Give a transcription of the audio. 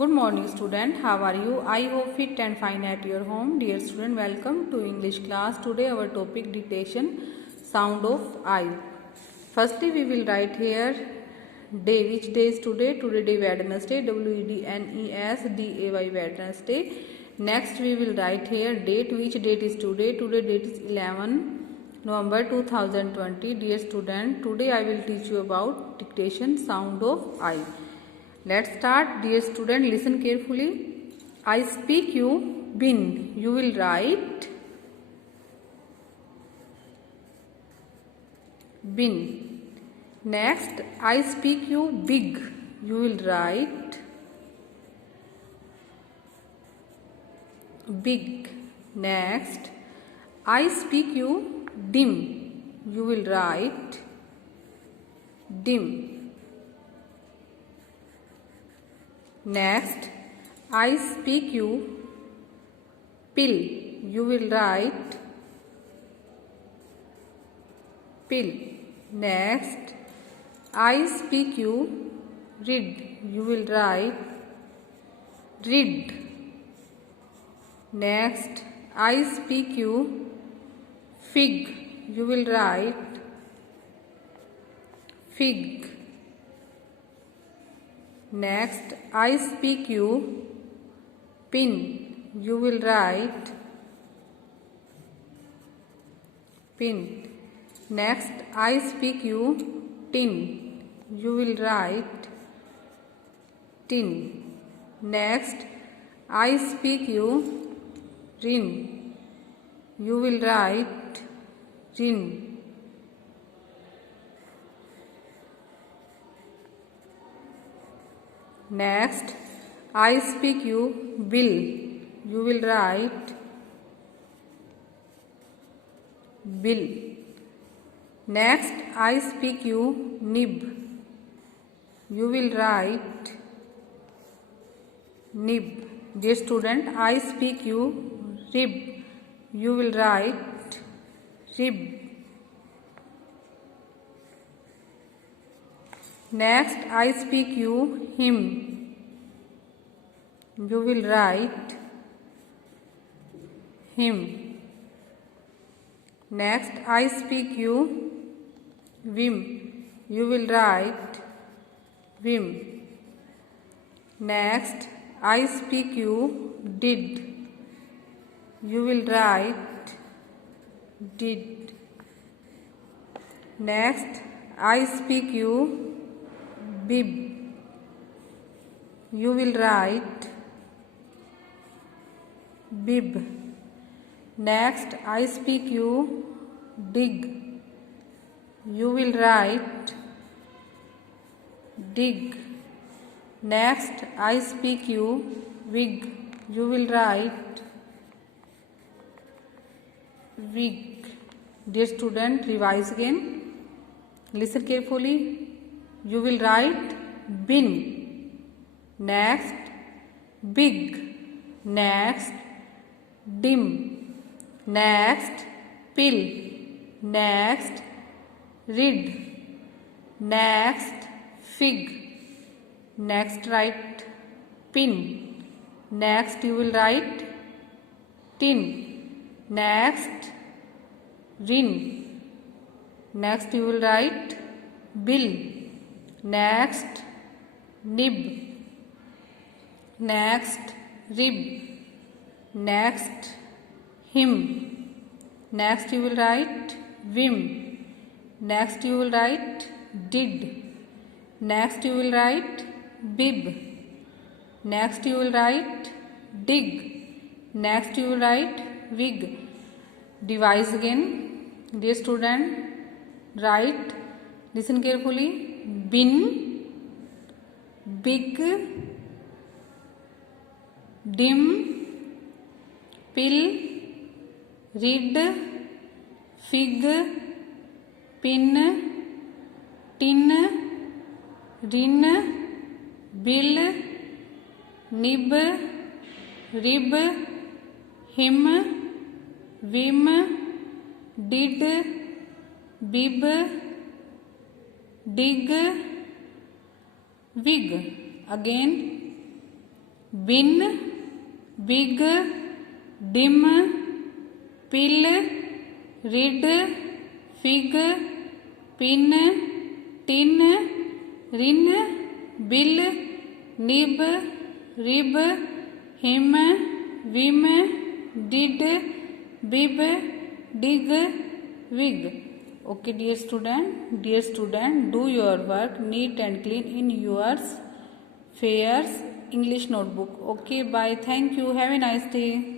Good morning student, how are you? I hope fit and fine at your home. Dear student, welcome to English class. Today our topic dictation, sound of I. Firstly we will write here day, which day is today? Today day Wednesday, WEDNESDAY Wednesday. Next we will write here date, which date is today? Today date is 11 November 2020. Dear student, today I will teach you about dictation, sound of I. Let's start. Dear student, listen carefully. I speak you bin. You will write bin. Next, I speak you big. You will write big. Next, I speak you dim. You will write dim. Next, I speak you pill. You will write pill. Next, I speak you rid. You will write rid. Next, I speak you fig. You will write fig. Next, I speak you pin. You will write pin. Next, I speak you tin. You will write tin. Next, I speak you rin. You will write rin. Next, I speak you bill. You will write bill. Next, I speak you nib. You will write nib. Dear student, I speak you rib. You will write rib. Next, I speak you him. You will write him. Next, I speak you vim. You will write vim. Next, I speak you did. You will write did. Next, I speak you bib. You will write bib. Next, I speak you dig. You will write dig. Next, I speak you wig. You will write wig. Dear student, revise again. Listen carefully. You will write bin. Next, big. Next, dim. Next, pill. Next, rid. Next, fig. Next, write pin. Next, you will write tin. Next, rin. Next, you will write bill. Next, nib. Next, rib. Next, him. Next, you will write vim. Next, you will write did. Next, you will write bib. Next, you will write dig. Next, you will write wig. Devise again. Dear student, write. Listen carefully. Bin, big, dim, pill, rid, fig, pin, tin, rin, bill, nib, rib, him, vim, did, bib, dig, wig. Again, bin, big, dim, pill, rid, fig, pin, tin, rin, bill, nib, rib, him, vim, did, bib, dig, wig. Okay, dear student, do your work neat and clean in your Fairs English notebook. Okay, bye. Thank you. Have a nice day.